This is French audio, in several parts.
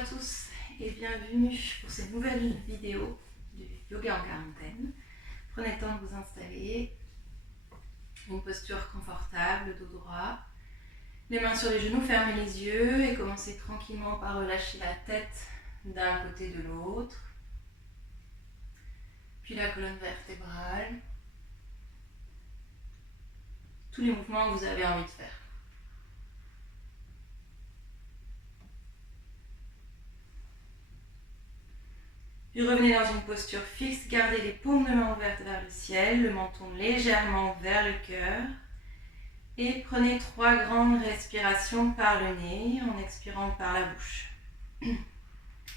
à tous et bienvenue pour cette nouvelle vidéo du yoga en quarantaine. Prenez le temps de vous installer, une posture confortable, dos droit, les mains sur les genoux, fermez les yeux et commencez tranquillement par relâcher la tête d'un côté de l'autre, puis la colonne vertébrale, tous les mouvements que vous avez envie de faire. Puis revenez dans une posture fixe, gardez les paumes de main ouvertes vers le ciel, le menton légèrement vers le cœur. Et prenez 3 grandes respirations par le nez en expirant par la bouche.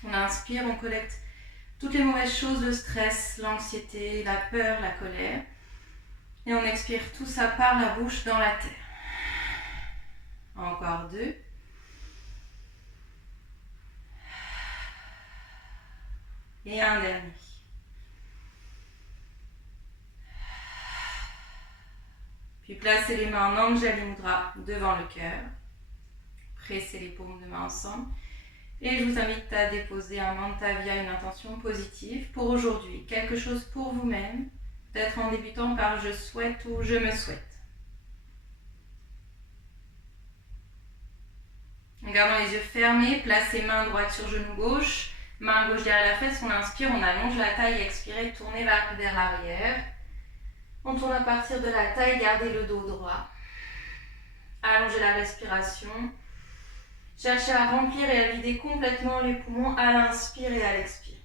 On inspire, on collecte toutes les mauvaises choses, le stress, l'anxiété, la peur, la colère. Et on expire tout ça par la bouche dans la terre. Encore 2. Et un dernier. Puis placez les mains en Anjali Mudra devant le cœur. Pressez les paumes de main ensemble. Et je vous invite à déposer un mantavia, une intention positive pour aujourd'hui. Quelque chose pour vous-même. Peut-être en débutant par je souhaite ou je me souhaite. En gardant les yeux fermés, placez main droite sur genou gauche. Main gauche derrière la fesse, on inspire, on allonge la taille, expirez, tournez vers l'arrière. On tourne à partir de la taille, gardez le dos droit. Allongez la respiration. Cherchez à remplir et à vider complètement les poumons à l'inspire et à l'expire.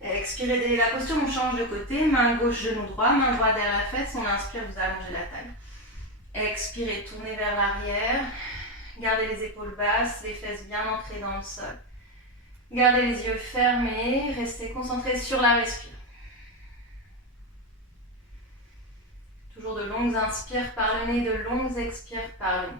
Expirez, dès la posture, on change de côté. Main gauche, genou droit, main droite derrière la fesse. On inspire, vous allongez la taille. Expirez, tournez vers l'arrière. Gardez les épaules basses, les fesses bien ancrées dans le sol. Gardez les yeux fermés, restez concentrés sur la respiration. Toujours de longues inspires par le nez, de longues expires par le nez.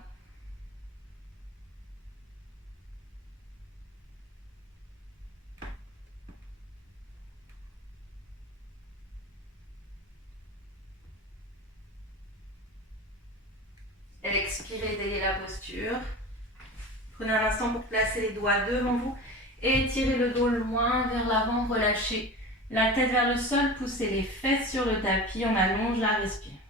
Expirez, déliez la posture. Prenez un instant pour placer les doigts devant vous et étirez le dos loin vers l'avant, relâchez la tête vers le sol, poussez les fesses sur le tapis, on allonge la respiration.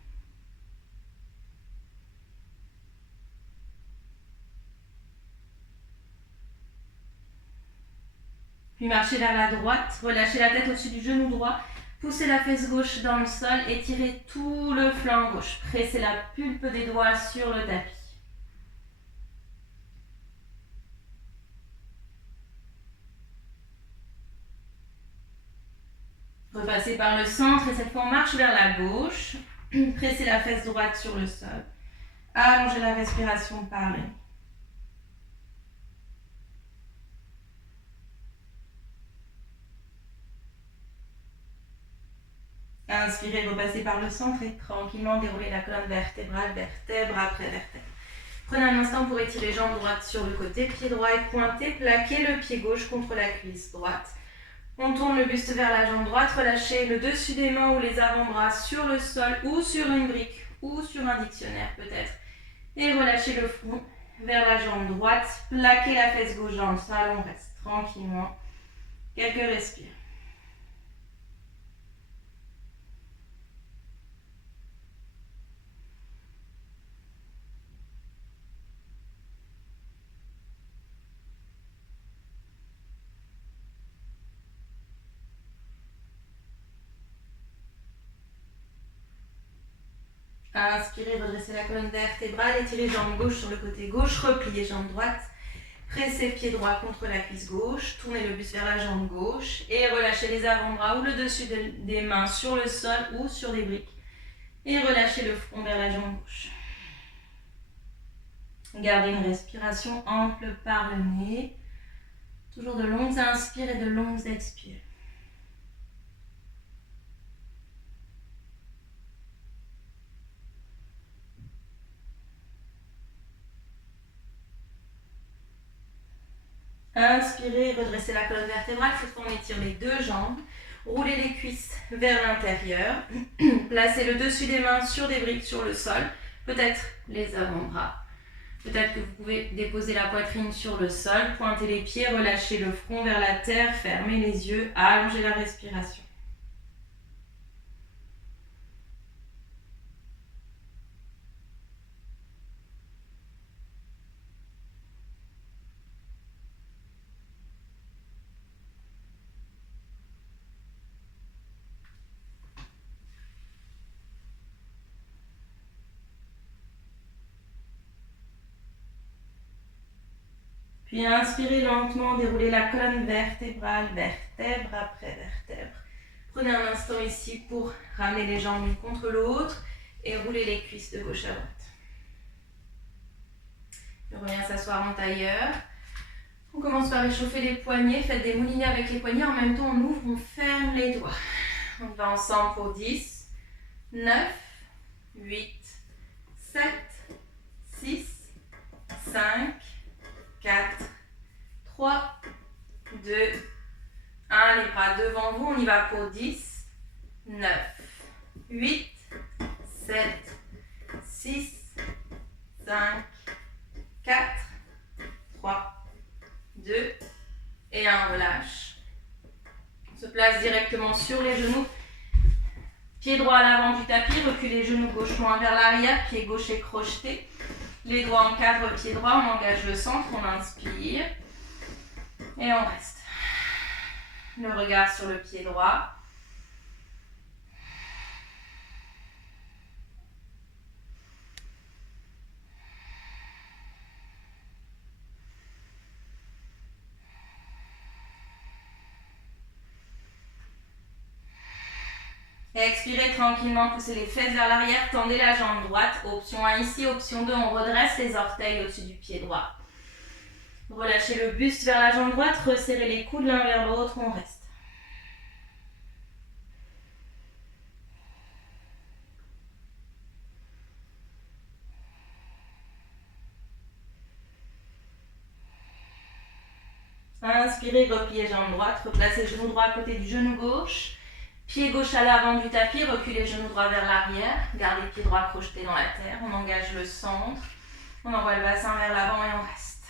Puis marchez vers la droite, relâchez la tête au-dessus du genou droit, poussez la fesse gauche dans le sol, étirez tout le flanc gauche, pressez la pulpe des doigts sur le tapis. Repassez par le centre et cette fois on marche vers la gauche. Pressez la fesse droite sur le sol. Allongez la respiration par le nez. Inspirez, repassez par le centre et tranquillement déroulez la colonne vertébrale, vertèbre après vertèbre. Prenez un instant pour étirer jambe droite sur le côté, pied droit est pointé, plaquez le pied gauche contre la cuisse droite. On tourne le buste vers la jambe droite, relâchez le dessus des mains ou les avant-bras sur le sol ou sur une brique ou sur un dictionnaire peut-être. Et relâchez le front vers la jambe droite, plaquez la fesse gauche dans le sol, on reste tranquillement. Quelques respires. Inspirez, redressez la colonne vertébrale, étirez jambe gauche sur le côté gauche, repliez jambe droite, pressez pied droit contre la cuisse gauche, tournez le buste vers la jambe gauche et relâchez les avant-bras ou le dessus des mains sur le sol ou sur des briques. Et relâchez le front vers la jambe gauche. Gardez une respiration ample par le nez. Toujours de longues inspires et de longues expires. Inspirez, redressez la colonne vertébrale. Cette fois, on étire les deux jambes. Roulez les cuisses vers l'intérieur. Placez le dessus des mains sur des briques sur le sol. Peut-être les avant-bras. Peut-être que vous pouvez déposer la poitrine sur le sol. Pointez les pieds, relâchez le front vers la terre. Fermez les yeux, allongez la respiration. Puis inspirez lentement, déroulez la colonne vertébrale, vertèbre après vertèbre. Prenez un instant ici pour ramener les jambes l'une contre l'autre et rouler les cuisses de gauche à droite. On revient s'asseoir en tailleur. On commence par réchauffer les poignets, faites des moulinets avec les poignets. En même temps, on ouvre, on ferme les doigts. On va ensemble pour 10, 9, 8, 7, 6, 5, 4, 3, 2, 1. Les bras devant vous. On y va pour 10, 9, 8, 7, 6, 5, 4, 3, 2 et 1. Relâche. On se place directement sur les genoux. Pied droit à l'avant du tapis. Reculez genoux gauche loin vers l'arrière. Pied gauche est crocheté. Les doigts encadrent pied droit, on engage le centre, on inspire et on reste. Le regard sur le pied droit. Et expirez tranquillement, poussez les fesses vers l'arrière, tendez la jambe droite. Option 1 ici, option 2, on redresse les orteils au-dessus du pied droit. Relâchez le buste vers la jambe droite, resserrez les coudes l'un vers l'autre, on reste. Inspirez, repliez jambe droite, replacez genou droit à côté du genou gauche. Pied gauche à l'avant du tapis, reculez genou droit vers l'arrière. Gardez pied droit crocheté dans la terre. On engage le centre. On envoie le bassin vers l'avant et on reste.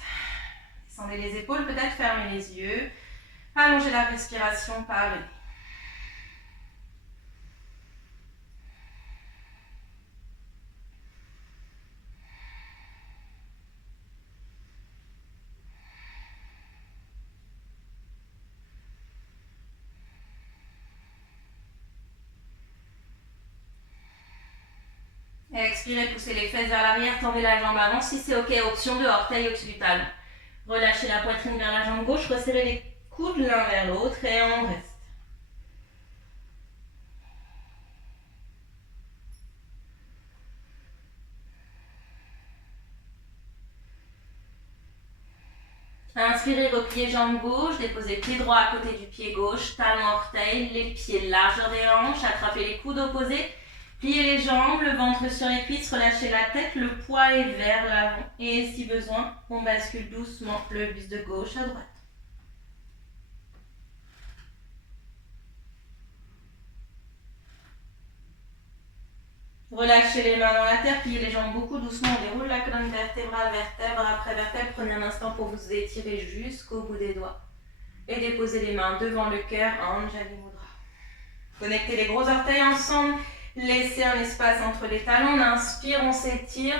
Descendez les épaules, peut-être fermez les yeux. Allongez la respiration par le nez. Et expirez, poussez les fesses vers l'arrière, tendez la jambe avant. Si c'est ok, option 2, orteil au-dessus du talon. Relâchez la poitrine vers la jambe gauche, resserrez les coudes l'un vers l'autre et on reste. Inspirez, repliez jambe gauche, déposez pied droit à côté du pied gauche, talon orteil, les pieds largeur des hanches, attrapez les coudes opposés. Pliez les jambes, le ventre sur les cuisses, relâchez la tête, le poids est vers l'avant. Et si besoin, on bascule doucement le buste de gauche à droite. Relâchez les mains dans la terre, pliez les jambes beaucoup doucement, on déroule la colonne vertébrale, vertèbre après vertèbre. Prenez un instant pour vous étirer jusqu'au bout des doigts. Et déposez les mains devant le cœur, Anjali Mudra. Connectez les gros orteils ensemble. Laissez un espace entre les talons, on inspire, on s'étire.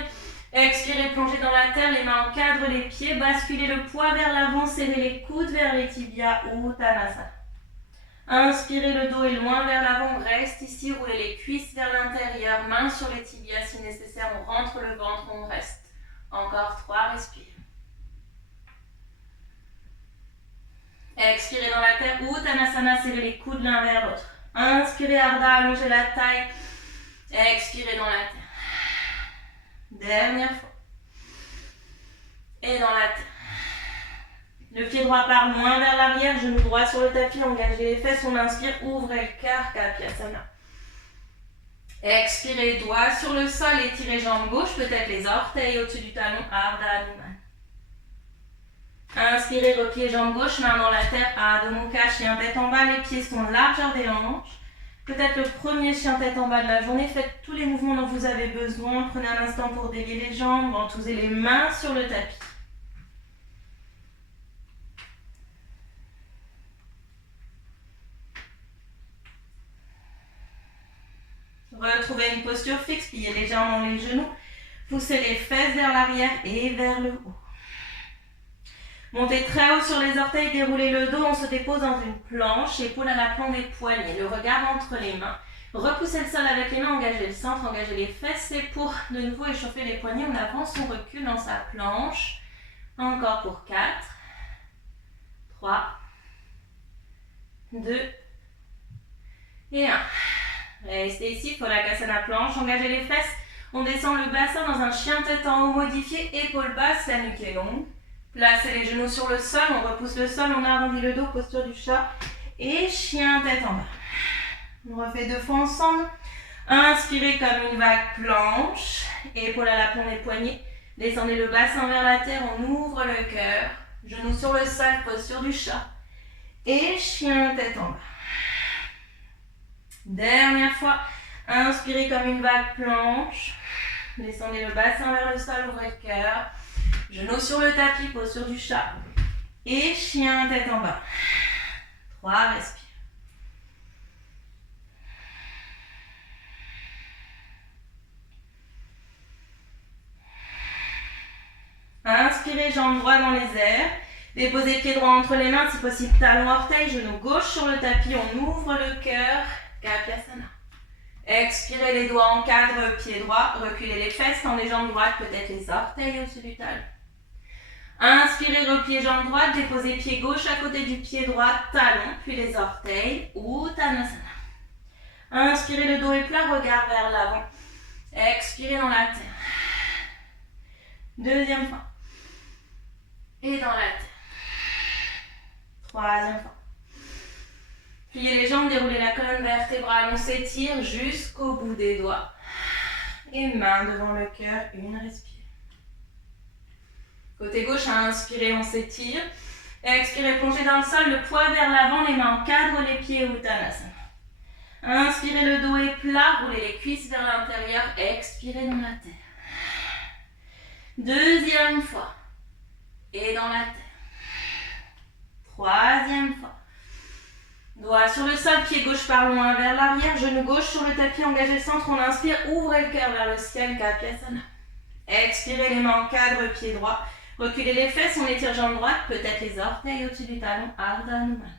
Expirez, plongez dans la terre, les mains encadrent les pieds, basculez le poids vers l'avant, serrez les coudes vers les tibias, Uttanasana. Inspirez, le dos est loin vers l'avant, on reste ici, roulez les cuisses vers l'intérieur, mains sur les tibias si nécessaire, on rentre le ventre, on reste. Encore 3, respire. Expirez dans la terre, Uttanasana, serrez les coudes l'un vers l'autre. Inspirez, Ardha, allongez la taille. Expirez dans la terre. Dernière fois. Et dans la terre. Le pied droit part loin vers l'arrière, genou droit sur le tapis, engagez les fesses, on inspire, ouvrez le cœur, Kapiasana. Expirez, doigts sur le sol, étirez jambe gauche, peut-être les orteils au-dessus du talon, Ardha Hanuman. Inspirez, repliez jambes gauche, main dans la terre, Adho Mukha, chien tête en bas, les pieds sont largeur des hanches. Peut-être le premier chien tête en bas de la journée, faites tous les mouvements dont vous avez besoin. Prenez un instant pour délier les jambes, ventousez les mains sur le tapis. Retrouvez une posture fixe, pliez les jambes dans les genoux, poussez les fesses vers l'arrière et vers le haut. Montez très haut sur les orteils, déroulez le dos, on se dépose dans une planche, épaule à la plomb des poignets, le regard entre les mains. Repoussez le sol avec les mains, engagez le centre, engagez les fesses, et pour de nouveau échauffer les poignets, on avance, on recule dans sa planche. Encore pour 4, 3, 2 et 1. Restez ici, Phalakasana planche, engagez les fesses, on descend le bassin dans un chien tête en haut modifié, épaules basses, la nuque est longue. Placez les genoux sur le sol, on repousse le sol, on arrondit le dos, posture du chat et chien tête en bas. On refait 2 fois ensemble. Inspirez comme une vague planche, épaule à la plomb des poignets. Descendez le bassin vers la terre, on ouvre le cœur. Genoux sur le sol, posture du chat et chien tête en bas. Dernière fois, inspirez comme une vague planche. Descendez le bassin vers le sol, ouvrez le cœur. Genoux sur le tapis, posture du chat. Et chien tête en bas. 3, respire. Inspirez, jambes droites dans les airs. Déposez pieds droits entre les mains, si possible talons orteils, genoux gauche sur le tapis, on ouvre le cœur, Kapiasana. Expirez, les doigts encadrent, pieds droits, reculez les fesses, tendez les jambes droites, peut-être les orteils au-dessus du talon. Inspirez, repliez jambes droites, déposez pied gauche à côté du pied droit, talon, puis les orteils, Uttanasana. Inspirez, le dos est plat, regard vers l'avant. Expirez dans la terre. Deuxième fois. Et dans la terre. Troisième fois. Pliez les jambes, déroulez la colonne vertébrale, on s'étire jusqu'au bout des doigts. Et main devant le cœur, une respire. Côté gauche, inspirez, on s'étire. Expirez, plongez dans le sol, le poids vers l'avant, les mains encadrent les pieds, Uttanasana. Inspirez, le dos est plat, roulez les cuisses vers l'intérieur, expirez dans la terre. Deuxième fois. Et dans la terre. Troisième fois. Doigt sur le sol, pied gauche par loin vers l'arrière, genou gauche sur le tapis, engagez le centre, on inspire, ouvrez le cœur vers le ciel, Kapiasana. Expirez, les mains encadrent, pied droit. Reculez les fesses, on étire jambes droites, peut-être les orteils au-dessus du talon, Ardha Hanuman.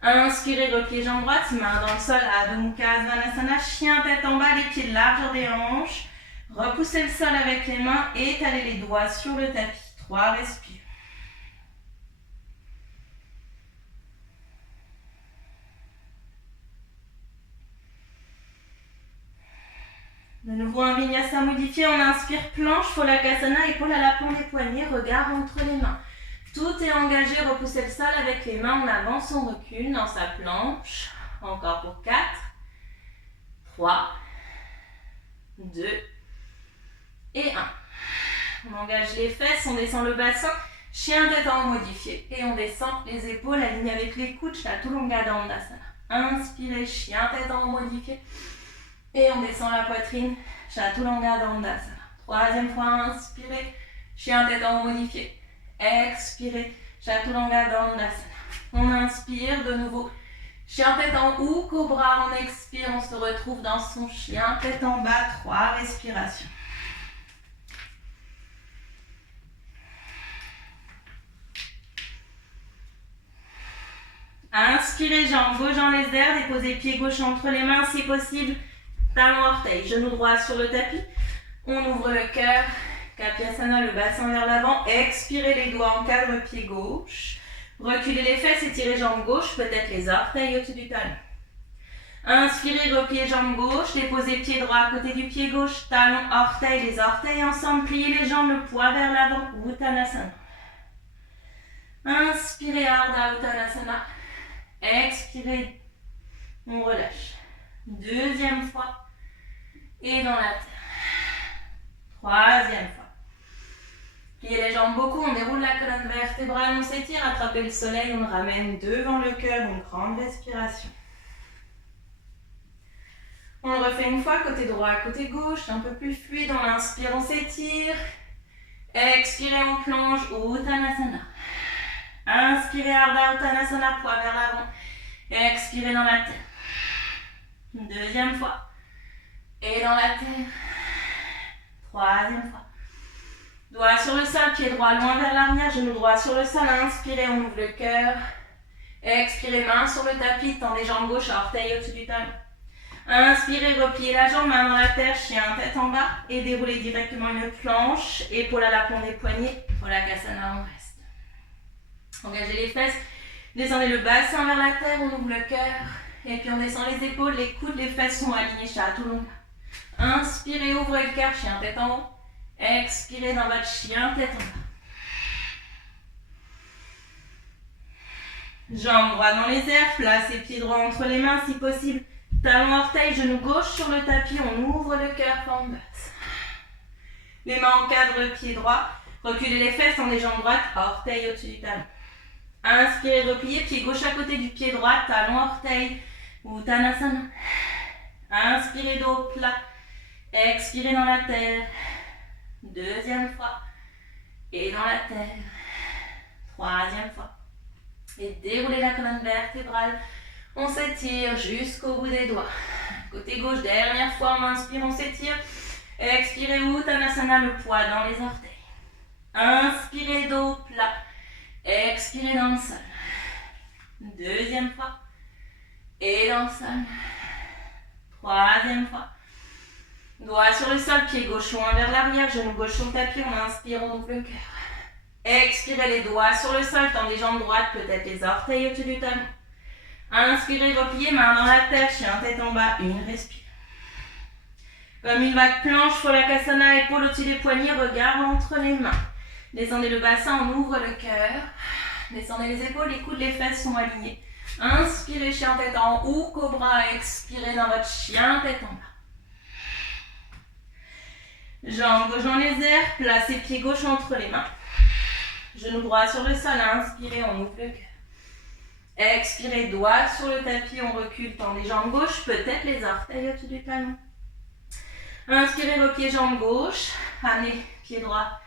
Inspirez, repliez jambes droites, main dans le sol, Adho Mukha Svanasana, chien tête en bas, les pieds largeur des hanches. Repoussez le sol avec les mains, étalez les doigts sur le tapis. 3, respire. De nouveau un vinyasa modifié, on inspire planche, Phalakasana, épaule à la plomb des poignets, regard entre les mains. Tout est engagé, repoussez le sol avec les mains, on avance, on recule dans sa planche. Encore pour 4, 3, 2 et 1. On engage les fesses, on descend le bassin, chien tête en haut modifié. Et on descend les épaules alignées avec les coudes, Chaturanga Dandasana. Inspirez, chien tête en haut modifié. Et on descend la poitrine, Chaturanga Dandasana. Troisième fois, inspirez, chien tête en haut modifié. Expirez, Chaturanga Dandasana. On inspire de nouveau, chien tête en haut, cobra, on expire, on se retrouve dans son chien tête en bas, 3 respirations. Inspirez, jambes gauche dans les airs, déposez pied gauche entre les mains si possible. Talon orteil, genou droit sur le tapis. On ouvre le cœur, Kapiasana, le bassin vers l'avant. Expirez, les doigts encadrent pied gauche. Reculez les fesses, étirez jambes gauche, peut-être les orteils au-dessus du talon. Inspirez, repliez jambes gauche, déposez pied droit à côté du pied gauche. Talon, orteil, les orteils ensemble. Pliez les jambes, le poids vers l'avant. Uttanasana. Inspirez, Ardha Uttanasana. Expirez, on relâche. Deuxième fois. Et dans la terre. Troisième fois. Pliez les jambes beaucoup, on déroule la colonne vertébrale, on s'étire, attrapez le soleil, on le ramène devant le cœur, une grande respiration. On le refait une fois, côté droit, côté gauche, un peu plus fluide, on inspire, on s'étire. Expirez, on plonge, Uttanasana. Inspirez, Ardha Uttanasana, poids vers l'avant. Expirez dans la terre. Deuxième fois. Et dans la terre. Troisième fois. Doigt sur le sol, pied droit loin vers l'arrière, genou droit sur le sol. Inspirez, on ouvre le cœur. Expirez, main sur le tapis, tendez jambes gauche, orteil au-dessus du talon. Inspirez, repliez la jambe, main dans la terre, chien tête en bas. Et déroulez directement une planche, épaule à l'aplomb des poignets. Polakasana, on reste. Engagez les fesses, descendez le bassin vers la terre, on ouvre le cœur. Et puis on descend les épaules, les coudes, les fesses sont alignés, chaturanga. Inspirez, ouvrez le cœur, chien tête en haut. Expirez dans votre chien tête en bas. Jambes droites dans les airs, placez pieds droits entre les mains si possible. Talon orteil, genou gauche sur le tapis, on ouvre le cœur, forme basse. Les mains encadrent pied droit, reculez les fesses, tendez jambes droites, orteil au-dessus du talon. Inspirez, repliez, pied gauche à côté du pied droit, talon orteil, Uttanasana. Inspirez, dos plat, expirez dans la terre. Deuxième fois, et dans la terre. Troisième fois. Et déroulez la colonne vertébrale. On s'étire jusqu'au bout des doigts. Côté gauche, dernière fois, on inspire, on s'étire. Expirez, Uttanasana, le poids dans les orteils. Inspirez, dos plat. Expirez dans le sol. Deuxième fois. Et dans le sol. Troisième fois. Doigt sur le sol, pied gauche loin vers l'arrière, genou gauche sur le tapis, on inspire, on ouvre le cœur. Expirez les doigts sur le sol, tendez les jambes droites, peut-être les orteils au-dessus du talon. Inspirez, repliez, main dans la terre, chien tête en bas, une respire. Comme une vague planche, Polakasana, épaule au-dessus des poignets, regard entre les mains. Descendez le bassin, on ouvre le cœur. Descendez les épaules, les coudes, les fesses sont alignés. Inspirez, chien tête en haut, cobra, expirez dans votre chien tête en bas. Jambes gauche dans les airs, placez pied gauche entre les mains. Genou droit sur le sol, inspirez, on ouvre le cœur. Expirez, doigt sur le tapis, on recule, tendez jambes gauche, peut-être les orteils au-dessus du talon. Inspirez, repliez jambe gauche, amenez pied droit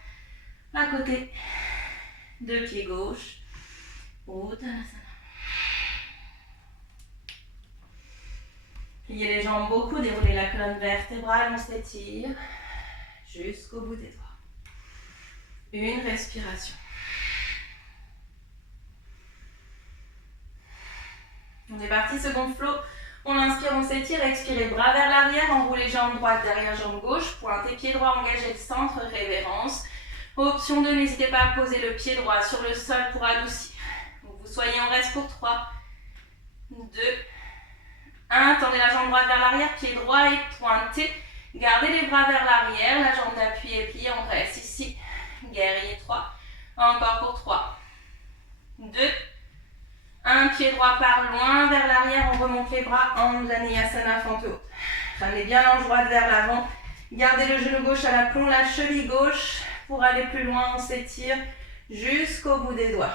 à côté de pied gauche. Uttanasana. Pliez les jambes beaucoup, déroulez la colonne vertébrale, on s'étire jusqu'au bout des doigts. Une respiration. On est parti, second flow. On inspire, on s'étire, expirez, bras vers l'arrière, enroulez jambes droite derrière jambe gauche, pointez pied droit, engagez le centre, révérence. Option 2, n'hésitez pas à poser le pied droit sur le sol pour adoucir. Donc vous soyez en reste pour 3, 2, 1. Tendez la jambe droite vers l'arrière, pied droit et pointez. Gardez les bras vers l'arrière, la jambe d'appui est pliée, on reste ici. Guerrier 3. Encore pour 3, 2, 1. Pied droit part loin vers l'arrière, on remonte les bras en Anjaneyasana, fente haute. Ramenez bien l'ange droite vers l'avant. Gardez le genou gauche à l'aplomb, la cheville gauche. Pour aller plus loin, on s'étire jusqu'au bout des doigts.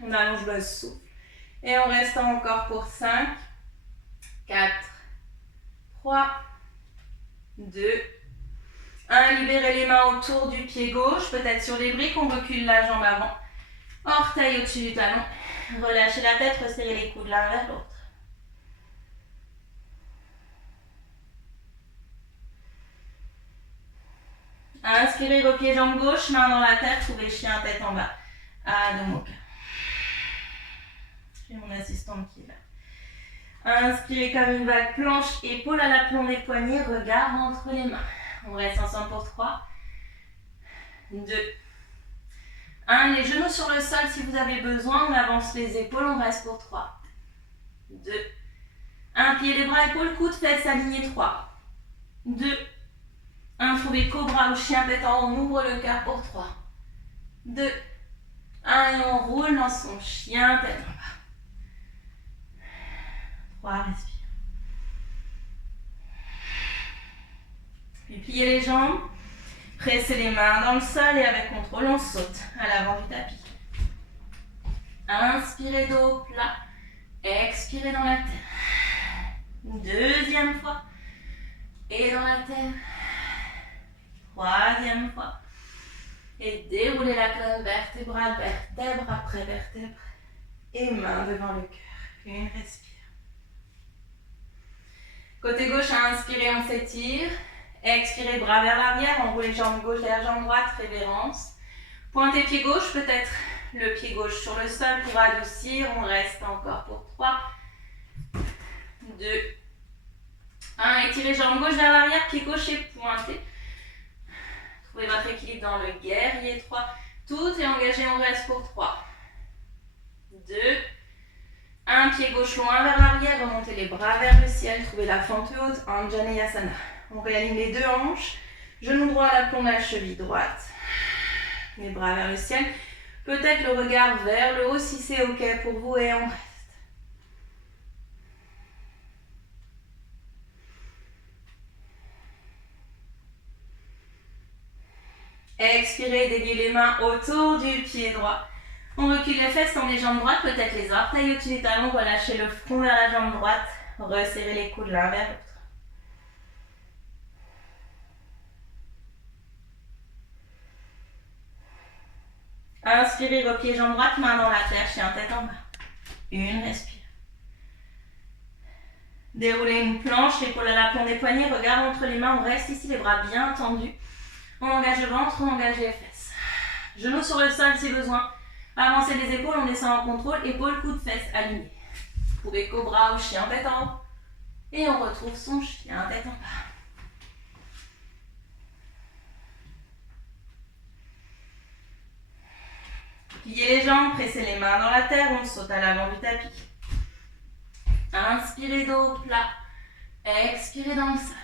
On allonge le souffle. Et on reste encore pour 5, 4, 3, 2, 1. Libérez les mains autour du pied gauche, peut-être sur les briques, on recule la jambe avant. Orteil au-dessus du talon. Relâchez la tête, resserrez les coudes l'un vers l'autre. Inspirez, repliez jambe gauche, main dans la terre, trouvez chien tête en bas. Adho Mukha. J'ai mon assistante qui est là. Inspirez comme une vague planche, épaule à l'aplomb des poignets, regard entre les mains. On reste ensemble pour 3, 2, 1. Les genoux sur le sol si vous avez besoin, on avance les épaules, on reste pour 3, 2, 1. Pliez les bras, épaules, coudes, fesses alignés, 3, 2, 1. Trouvez cobra ou chien tête en haut, on ouvre le cœur pour 3, 2, 1. Et on roule dans son chien tête en bas. 3, respire. Puis pliez les jambes. Pressez les mains dans le sol et avec contrôle, on saute à l'avant du tapis. Inspirez dos plat. Expirez dans la terre. Deuxième fois. Et dans la terre. Troisième fois. Et déroulez la colonne vertébrale, vertèbre après vertèbre. Et main devant le cœur. Une respire. Côté gauche, inspirez, on s'étire. Expirez, bras vers l'arrière, on roule les jambes gauche derrière jambe droite, révérence. Pointez pied gauche, peut-être le pied gauche sur le sol pour adoucir. On reste encore pour 3, 2, 1. Étirez jambe gauche vers l'arrière, pied gauche est pointé. Trouvez votre équilibre dans le guerrier 3. Tout est engagé, on reste pour 3, 2, 1. Pied gauche loin vers l'arrière, remontez les bras vers le ciel. Trouvez la fente haute, Anjaneyasana. On réaligne les deux hanches. Genou droit à l'aplomb de la cheville droite. Les bras vers le ciel. Peut-être le regard vers le haut si c'est OK pour vous et on reste. Expirez, déliez les mains autour du pied droit. On recule les fesses, tendez les jambes droites, peut-être les orteils au-dessus des talons, relâchez le front vers la jambe droite, resserrez les coudes l'un vers l'autre. Inspirez, repliez jambe droite, main dans la terre, chien tête en bas. Une respire. Déroulez une planche, l'épaule à l'aplomb des poignets, regard entre les mains, on reste ici, les bras bien tendus. On engage le ventre, on engage les fesses. Genoux sur le sol si besoin. Avancez les épaules, on descend en contrôle, épaules, coudes, fesses alignés. Vous pouvez cobra ou chien tête en haut. Et on retrouve son chien tête en bas. Pliez les jambes, pressez les mains dans la terre, on saute à l'avant du tapis. Inspirez dos plat. Expirez dans le sol.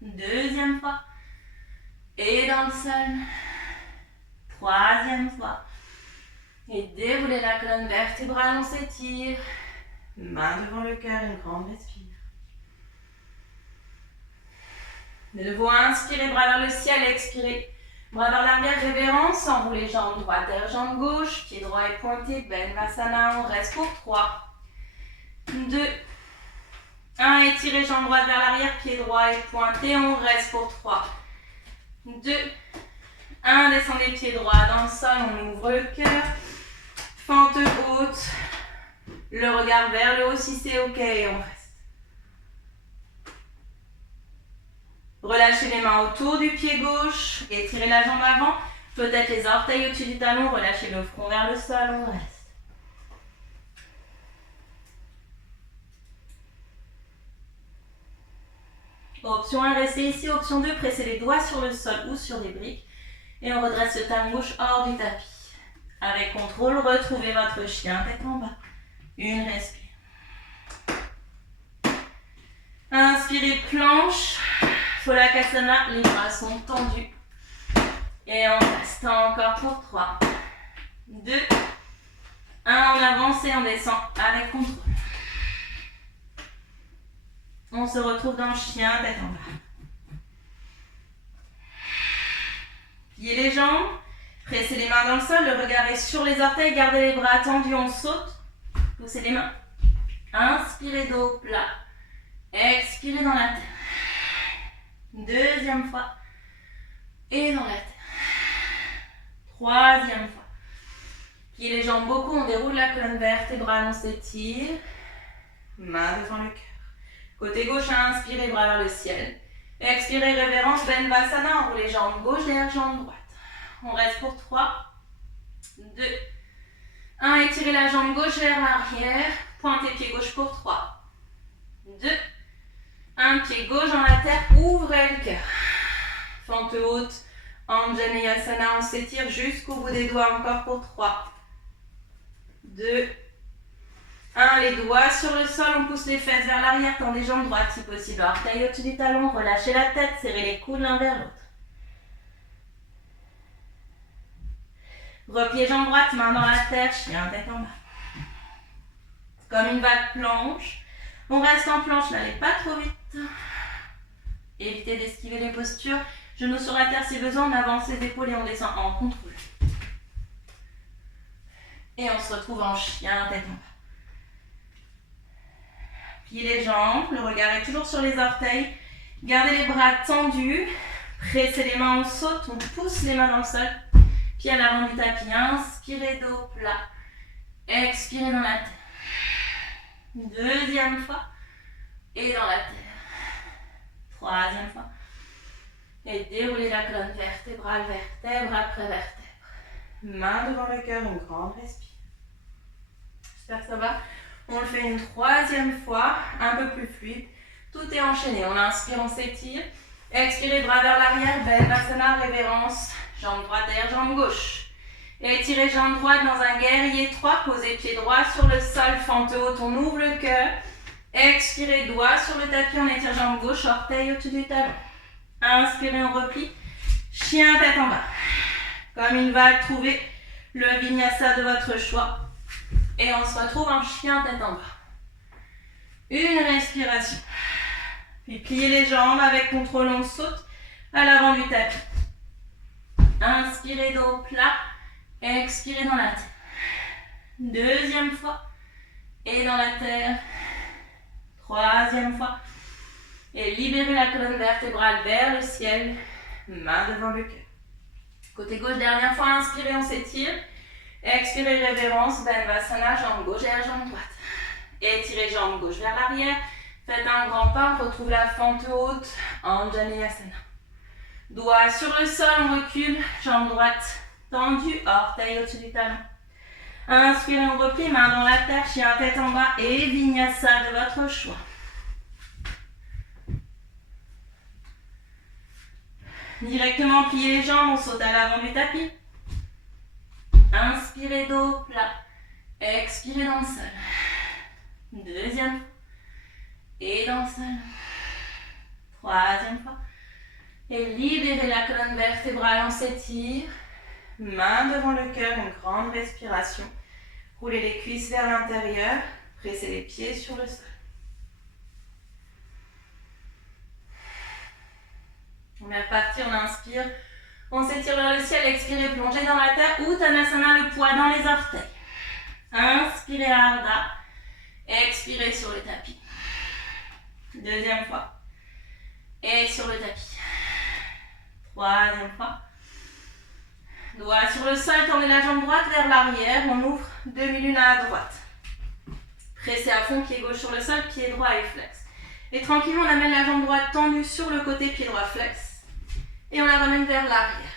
Deuxième fois. Et dans le sol. Troisième fois. Et déroulez la colonne vertébrale, on s'étire. Main devant le cœur, une grande respire. De nouveau, inspirez, bras vers le ciel, expirez. Bras vers l'arrière, révérence, enroulez jambes droite derrière jambe gauche, pied droit est pointé, Benvasana, on reste pour 3, 2, 1, étirez jambe droite vers l'arrière, pied droit est pointé, on reste pour 3, 2, 1, descendez pied droit dans le sol, on ouvre le cœur, fente haute, le regard vers le haut si c'est OK, on reste. Relâchez les mains autour du pied gauche, étirez la jambe avant, peut-être les orteils au-dessus du talon, relâchez le front vers le sol, on reste. Option 1, restez ici. Option 2, pressez les doigts sur le sol ou sur des briques et on redresse le talon gauche hors du tapis. Avec contrôle, retrouvez votre chien tête en bas. Une respire. Inspirez, planche. Pholakasana, les bras sont tendus. Et on reste encore pour 3, 2, 1, on avance et on descend avec contrôle. On se retrouve dans le chien, tête en bas. Pliez les jambes, pressez les mains dans le sol, le regard est sur les orteils, gardez les bras tendus, on saute. Poussez les mains. Inspirez dos plat. Expirez dans la terre. Deuxième fois. Et dans la terre. Troisième fois. Pliez les jambes beaucoup, on déroule la colonne vertébrale, on s'étire. Main devant le cœur. Côté gauche, inspirez, bras vers le ciel. Expirez, révérence, Benvasana, on roule les jambes gauche derrière jambe droite. On reste pour 3, 2, 1, étirez la jambe gauche vers l'arrière. Pointez pied gauche pour 3, 2, 1, pied gauche dans la terre, ouvrez le cœur. Fente haute, Anjaneyasana, on s'étire jusqu'au bout des doigts, encore pour 3, 2, 1, les doigts sur le sol, on pousse les fesses vers l'arrière, tendez les jambes droites si possible, orteil au-dessus du talon, relâchez la tête, serrez les coudes l'un vers l'autre. Repliez jambe droite, main dans la terre, chien tête en bas. Comme une vague planche. On reste en planche, n'allez pas trop vite. Évitez d'esquiver les postures. Genoux sur la terre si besoin, on avance les épaules et on descend en contrôle. Et on se retrouve en chien, tête en bas. Pliez les jambes, le regard est toujours sur les orteils. Gardez les bras tendus. Pressez les mains, on saute, on pousse les mains dans le sol. Pied à l'avant du tapis. Inspirez, dos plat. Expirez dans la terre. Deuxième fois. Et dans la terre. Troisième fois. Et déroulez la colonne vertébrale, vertèbre après vertèbre. Main devant le cœur, une grande respire. J'espère que ça va. On le fait une troisième fois, un peu plus fluide. Tout est enchaîné. On inspire, on s'étire. Expirez, bras vers l'arrière, Bevasana, révérence. Jambe droite derrière, jambe gauche. Étirez jambe droite dans un guerrier 3. Posez pied droit sur le sol, fente haute. On ouvre le cœur. Expirez, doigt sur le tapis. On étire jambe gauche, orteil au-dessus du talon. Inspirez, on replie. Chien, tête en bas. Comme une vague, trouvez le vinyasa de votre choix. Et on se retrouve en chien, tête en bas. Une respiration. Puis pliez les jambes avec contrôle, on saute à l'avant du tapis. Inspirez, dos plat. Expirez dans la terre. Deuxième fois. Et dans la terre. Troisième fois. Et libérez la colonne vertébrale vers le ciel. Main devant le cœur. Côté gauche, dernière fois. Inspirez, on s'étire. Expirez, révérence. Dhanurasana, jambe gauche et jambe droite. Étirez jambe gauche vers l'arrière. Faites un grand pas. On retrouve la fente haute. Anjaneyasana. Doigt sur le sol, on recule. Jambe droite tendue. Orteil au-dessus du talon. Inspirez, on replie. Main dans la terre. Chien, tête en bas. Et vinyasa de votre choix. Directement pliez les jambes, on saute à l'avant du tapis. Inspirez, dos plat. Expirez dans le sol. Deuxième fois. Et dans le sol. Troisième fois. Et libérez la colonne vertébrale, on s'étire. Main devant le cœur, une grande respiration. Roulez les cuisses vers l'intérieur. Pressez les pieds sur le sol. On est reparti, on inspire. On s'étire vers le ciel, expirez, plongez dans la terre. Uttanasana, le poids dans les orteils. Inspirez, Ardha. Expirez sur le tapis. Deuxième fois. Et sur le tapis. Troisième fois. Doigt sur le sol, tournez la jambe droite vers l'arrière. On ouvre demi-lune à droite. Pressez à fond, pied gauche sur le sol, pied droit et flex. Et tranquillement, on amène la jambe droite tendue sur le côté, pied droit flex. Et on la ramène vers l'arrière.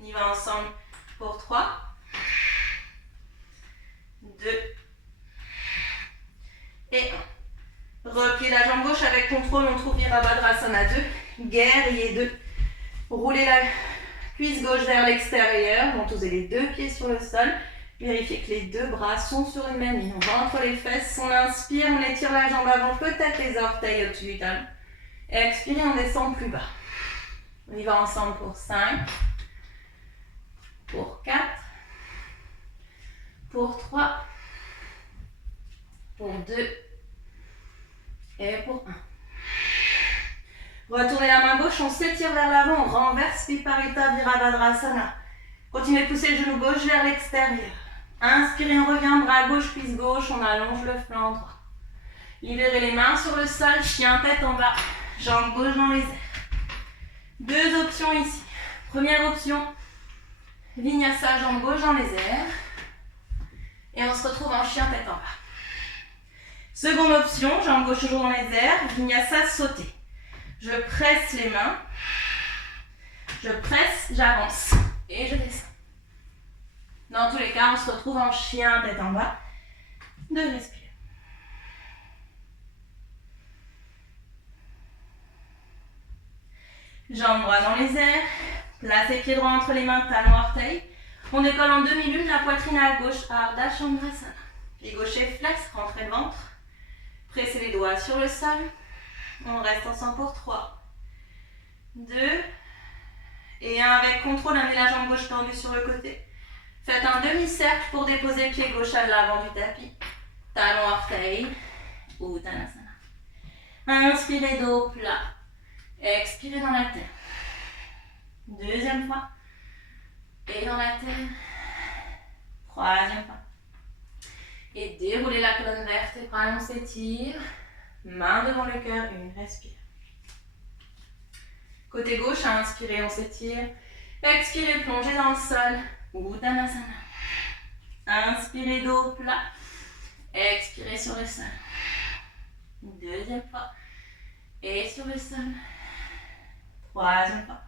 On y va ensemble pour 3, 2 et 1. Repliez la jambe gauche avec contrôle, on trouve Virabhadrasana 2. Guerrier 2. Roulez la cuisse gauche vers l'extérieur. Ventosez les deux pieds sur le sol. Vérifiez que les deux bras sont sur une même ligne. On rentre les fesses, on inspire, on étire la jambe avant, peut-être les orteils au-dessus du talon. Expirez, on descend plus bas. On y va ensemble pour 5, pour 4, pour 3, pour 2 et pour 1. Retournez la main gauche, on s'étire vers l'avant, on renverse Viparita Virabhadrasana. Continuez de pousser le genou gauche vers l'extérieur. Inspirez, on revient, bras gauche, cuisse gauche, on allonge le flanc droit. Libérez les mains sur le sol, chien tête en bas, jambe gauche dans les airs. Deux options ici. Première option, vinyasa, jambe gauche dans les airs. Et on se retrouve en chien tête en bas. Seconde option, jambe gauche toujours dans les airs, vinyasa, sauter. Je presse les mains. Je presse, j'avance. Et je descends. Dans tous les cas, on se retrouve en chien tête en bas. De respirer. Jambes droites dans les airs, placez pieds droits entre les mains, talons orteils. On décolle en demi-lune, la poitrine à gauche, Ardha Chandrasana. Pied gaucher flex, rentrez le ventre. Pressez les doigts sur le sol. On reste ensemble pour 3, 2 et 1. Avec contrôle, amenez la jambe gauche tendue sur le côté. Faites un demi-cercle pour déposer pied gauche à l'avant du tapis. Talon orteil, Uttanasana. Inspirez, dos plat. Expirez dans la terre. Deuxième fois. Et dans la terre. Troisième fois. Et déroulez la colonne vertébrale, on s'étire. Main devant le cœur, une, respire. Côté gauche, inspirez, on s'étire. Expirez, plongez dans le sol. Uttanasana. Inspirez, dos plat. Expirez sur le sol. Deuxième fois. Et sur le sol. Troisième fois.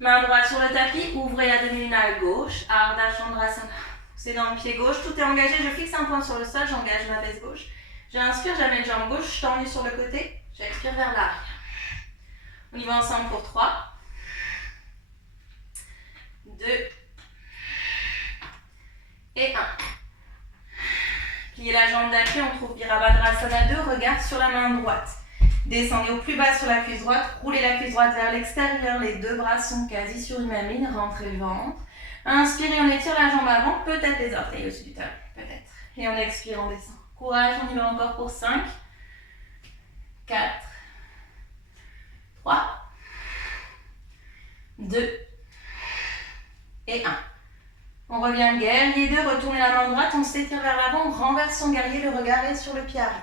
Main droite sur le tapis. Ouvrez la demi-lunale gauche. Ardha Chandrasana. C'est dans le pied gauche. Tout est engagé. Je fixe un point sur le sol. J'engage ma fesse gauche. J'inspire. J'amène jambe gauche tendue sur le côté. J'expire vers l'arrière. On y va ensemble pour 3. 2. Et 1. Pliez la jambe d'appui, on trouve Virabhadrasana 2, regard sur la main droite. Descendez au plus bas sur la cuisse droite, roulez la cuisse droite vers l'extérieur, les deux bras sont quasi sur une même ligne, rentrez le ventre. Inspirez, on étire la jambe avant, peut-être les orteils au-dessus du talon, peut-être. Et on expire, on descend. Courage, on y va encore pour 5, 4, 3, 2 et 1. On revient guerrier 2, retournez la main droite, on s'étire vers l'avant, on renverse son guerrier, le regard est sur le pied arrière.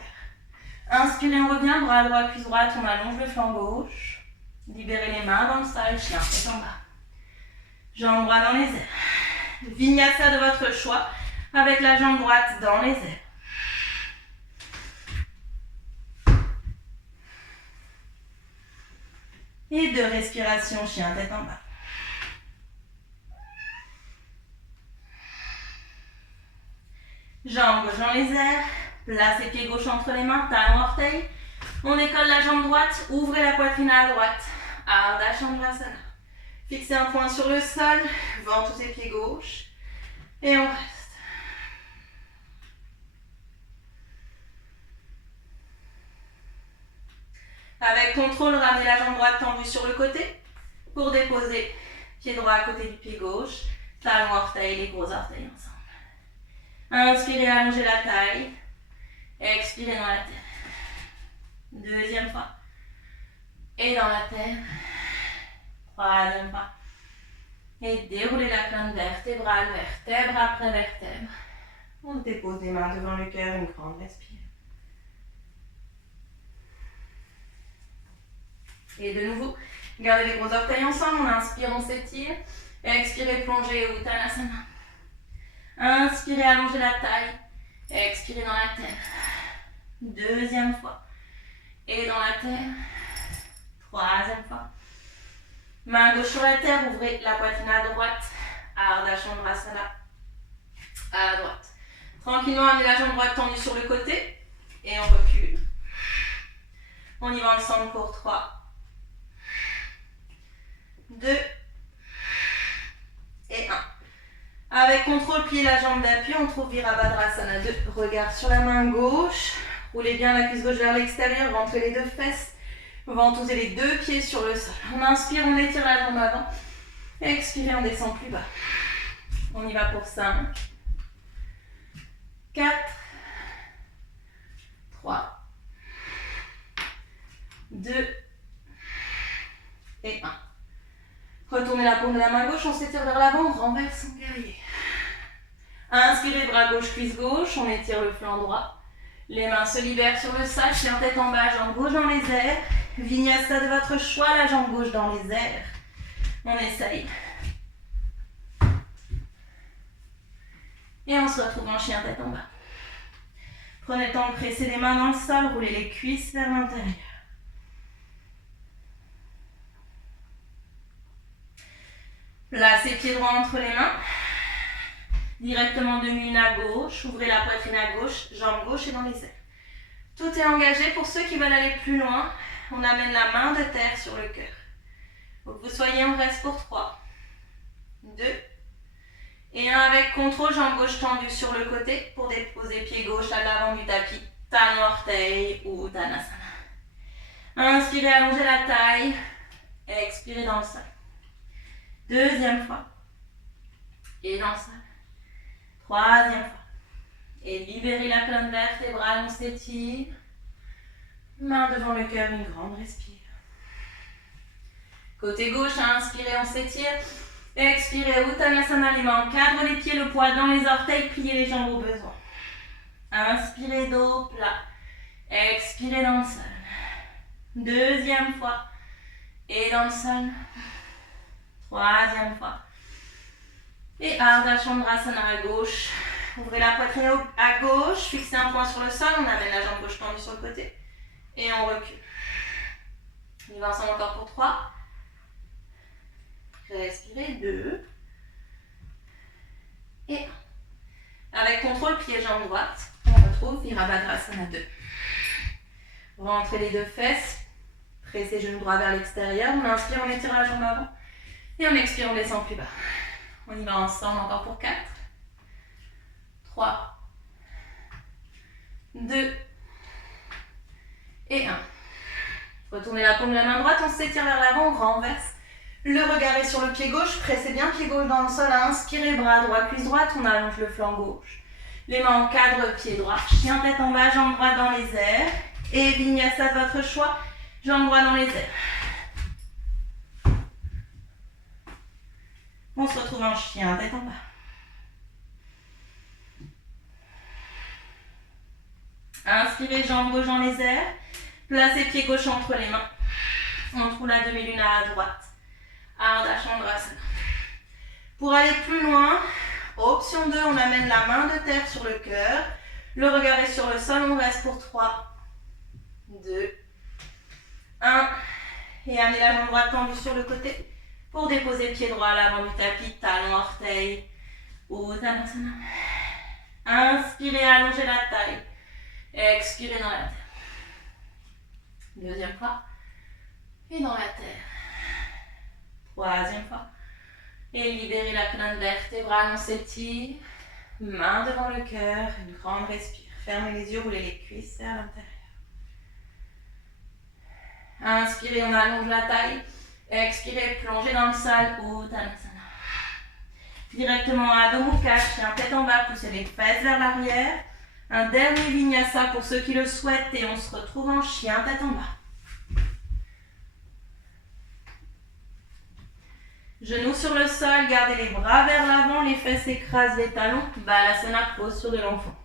Inspirez, on revient, bras droit, cuisse droite, on allonge le flanc gauche. Libérez les mains dans le sol, chien, tête en bas. Jambes bras dans les airs. Vinyasa de votre choix, avec la jambe droite dans les airs. Et 2 respirations, chien, tête en bas. Jambe gauche dans les airs, placez pied gauche entre les mains, talon orteil. On décolle la jambe droite, ouvrez la poitrine à droite. Ardha Chandrasana. Fixez un point sur le sol, ventoussez pied gauche. Et on reste. Avec contrôle, ramenez la jambe droite tendue sur le côté pour déposer pied droit à côté du pied gauche. Talon orteil, les gros orteils ensemble. Inspirez, allongez la taille. Expirez dans la terre. Deuxième fois. Et dans la terre. Troisième fois. Et déroulez la colonne vertébrale, vertèbre après vertèbre. On dépose les mains devant le cœur, une grande respire. Et de nouveau, gardez les gros orteils ensemble. On inspire, on s'étire. Expirez, plongez, Uttanasana. Inspirez, allongez la taille. Expirez dans la terre. Deuxième fois. Et dans la terre. Troisième fois. Main gauche sur la terre, ouvrez la poitrine à droite. Ardha Chandrasana. À droite. Tranquillement, amenez la jambe droite tendue sur le côté. Et on recule. On y va ensemble pour 3. 2. Et 1. Avec contrôle, pliez la jambe d'appui, on trouve Virabhadrasana 2. Regard sur la main gauche. Roulez bien la cuisse gauche vers l'extérieur, rentrez les 2 fesses. Ventoussez les 2 pieds sur le sol. On inspire, on étire la jambe avant. Expirez, on descend plus bas. On y va pour 5, 4, 3, 2 et 1. Retournez la paume de la main gauche, on s'étire vers l'avant, on renverse son guerrier. Inspirez, bras gauche, cuisse gauche, on étire le flanc droit. Les mains se libèrent sur le sol, chien tête en bas, jambe gauche dans les airs. Vinyasa de votre choix, la jambe gauche dans les airs. On essaye. Et on se retrouve en chien tête en bas. Prenez le temps de presser les mains dans le sol, roulez les cuisses vers l'intérieur. Placez pied droit entre les mains. Directement demi-lune à gauche. Ouvrez la poitrine à gauche, jambe gauche et dans les airs. Tout est engagé. Pour ceux qui veulent aller plus loin, on amène la main de terre sur le cœur. Faut que vous soyez, on reste pour 3, 2 et 1. Avec contrôle, jambe gauche tendue sur le côté pour déposer pied gauche à l'avant du tapis. Talon orteil ou Uttanasana. Inspirez, allongez la taille. Expirez dans le sol. Deuxième fois. Et dans le sol. Troisième fois. Et libérez la colonne vertébrale, on s'étire. Main devant le cœur, une grande respire. Côté gauche, inspirez, on s'étire. Expirez, Uttanasana, les mains encadrent les pieds, le poids dans les orteils, pliez les jambes au besoin. Inspirez, dos plat. Expirez dans le sol. Deuxième fois. Et dans le sol. Troisième fois. Et Ardha Chandrasana à gauche. Ouvrez la poitrine à gauche, fixez un point sur le sol, on amène la jambe gauche tendue sur le côté. Et on recule. On y va ensemble encore pour 3. Respirez, 2. Et 1. Avec contrôle, pliez jambe droite. On retrouve Virabhadrasana 2. Rentrez les 2 fesses. Pressez genou droit vers l'extérieur. On inspire, on étire la jambe avant. Et on expire, on descend plus bas. On y va ensemble encore pour 4. 3. 2. Et 1. Retournez la paume de la main droite, on s'étire vers l'avant, on renverse. Le regard est sur le pied gauche, pressez bien pied gauche dans le sol, inspirez, bras droit, cuisse droite, on allonge le flanc gauche. Les mains encadrent, pied droit, chien tête en bas, jambe droite dans les airs. Et vinyasa de votre choix, jambe droite dans les airs. On se retrouve en chien tête en bas. Inspirez, jambe gauche dans les airs. Placez pied gauche entre les mains. On trouve la demi-lune à droite. Ardha Chandrasana. Pour aller plus loin, option 2, on amène la main de terre sur le cœur. Le regard est sur le sol, on reste pour 3, 2, 1. Et amenez la jambe droite tendue sur le côté pour déposer pied droit à l'avant du tapis, talon, orteil. Uttanasana. Inspirez, allongez la taille. Expirez dans la terre. Deuxième fois. Et dans la terre. Troisième fois. Et libérez la colonne vertébrale, on s'étire. Main devant le cœur, une grande respire. Fermez les yeux, roulez les cuisses vers l'intérieur. Inspirez, on allonge la taille. Expirez, plongez dans le sol. Uttanasana. Directement à Adho Mukha, chien tête en bas, poussez les fesses vers l'arrière. Un dernier vinyasa pour ceux qui le souhaitent et on se retrouve en chien tête en bas. Genoux sur le sol, gardez les bras vers l'avant, les fesses écrasent les talons. Balasana, posture de l'enfant.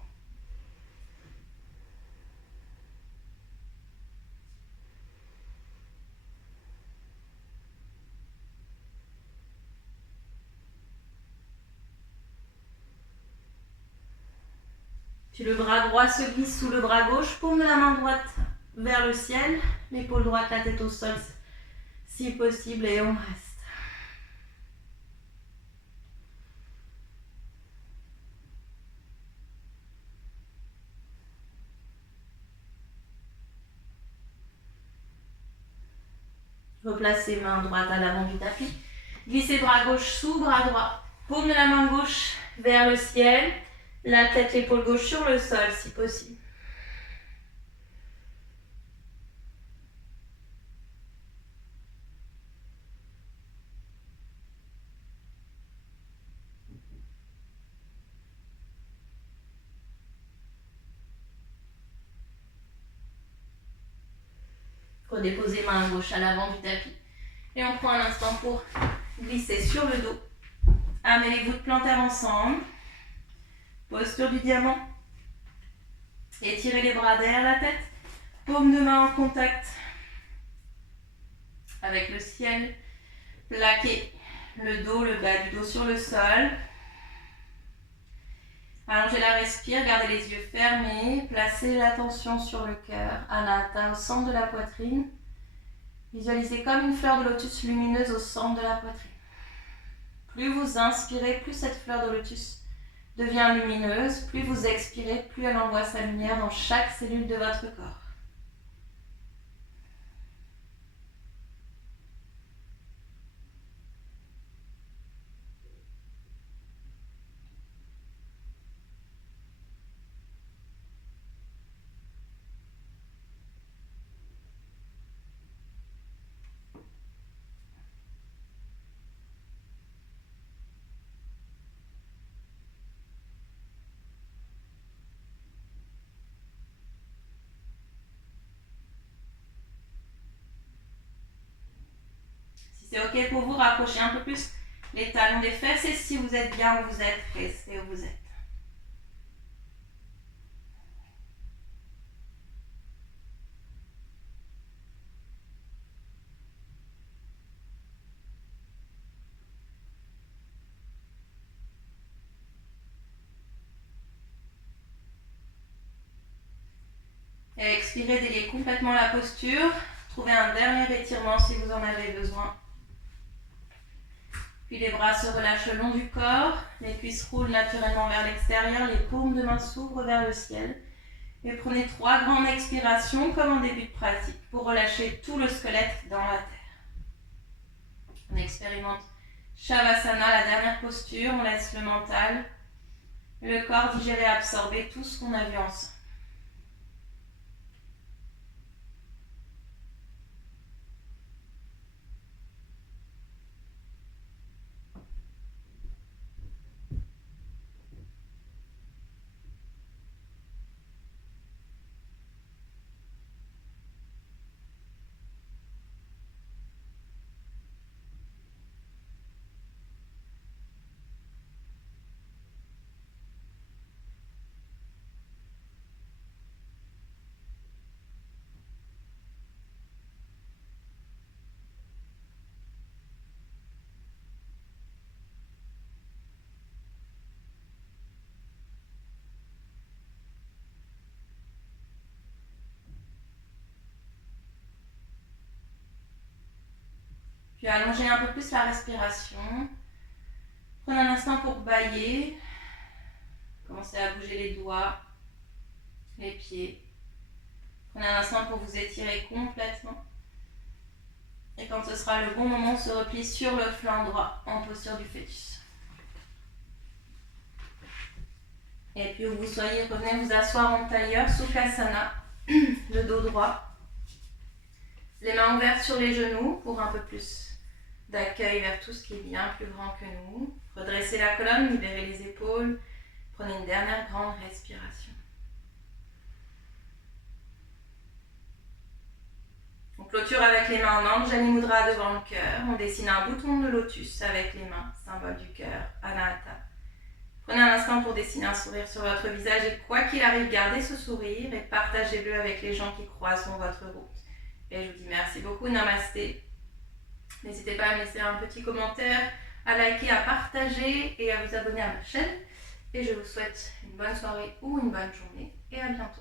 Puis le bras droit se glisse sous le bras gauche, paume de la main droite vers le ciel, l'épaule droite, la tête au sol si possible et on reste. Replacez main droite à l'avant du tapis. Glissez bras gauche sous bras droit. Paume de la main gauche vers le ciel. La tête, l'épaule gauche sur le sol si possible. Redéposez main gauche à l'avant du tapis. Et on prend un instant pour glisser sur le dos. Amenez les voûtes plantaires ensemble. Posture du diamant. Étirez les bras derrière la tête. Paume de main en contact avec le ciel. Plaquez le dos, le bas du dos sur le sol. Allongez la respire, gardez les yeux fermés. Placez l'attention sur le cœur, Anahata, au centre de la poitrine. Visualisez comme une fleur de lotus lumineuse au centre de la poitrine. Plus vous inspirez, plus cette fleur de lotus devient lumineuse. Plus vous expirez, plus elle envoie sa lumière dans chaque cellule de votre corps. c'est ok pour vous, rapprochez un peu plus les talons des fesses et si vous êtes bien où vous êtes, restez où vous êtes. Et expirez, déliez complètement la posture. Trouvez un dernier étirement si vous en avez besoin. Puis les bras se relâchent le long du corps, les cuisses roulent naturellement vers l'extérieur, les paumes de main s'ouvrent vers le ciel. Et prenez 3 grandes expirations comme en début de pratique pour relâcher tout le squelette dans la terre. On expérimente Shavasana, la dernière posture, on laisse le mental, le corps digérer, absorber tout ce qu'on a vu ensemble. Puis allongez un peu plus la respiration. Prenez un instant pour bâiller. Commencez à bouger les doigts, les pieds. Prenez un instant pour vous étirer complètement. Et quand ce sera le bon moment, on se replie sur le flanc droit en posture du fœtus. Et puis où vous soyez, revenez vous asseoir en tailleur, Sukhasana, le dos droit. Les mains ouvertes sur les genoux pour un peu plus d'accueil vers tout ce qui est bien plus grand que nous. Redressez la colonne, libérez les épaules. Prenez une dernière grande respiration. On clôture avec les mains en Anjali Mudra devant le cœur. On dessine un bouton de lotus avec les mains, symbole du cœur, Anahata. Prenez un instant pour dessiner un sourire sur votre visage et quoi qu'il arrive, gardez ce sourire et partagez-le avec les gens qui croiseront votre route. Et je vous dis merci beaucoup, Namasté. N'hésitez pas à me laisser un petit commentaire, à liker, à partager et à vous abonner à ma chaîne. Et je vous souhaite une bonne soirée ou une bonne journée et à bientôt.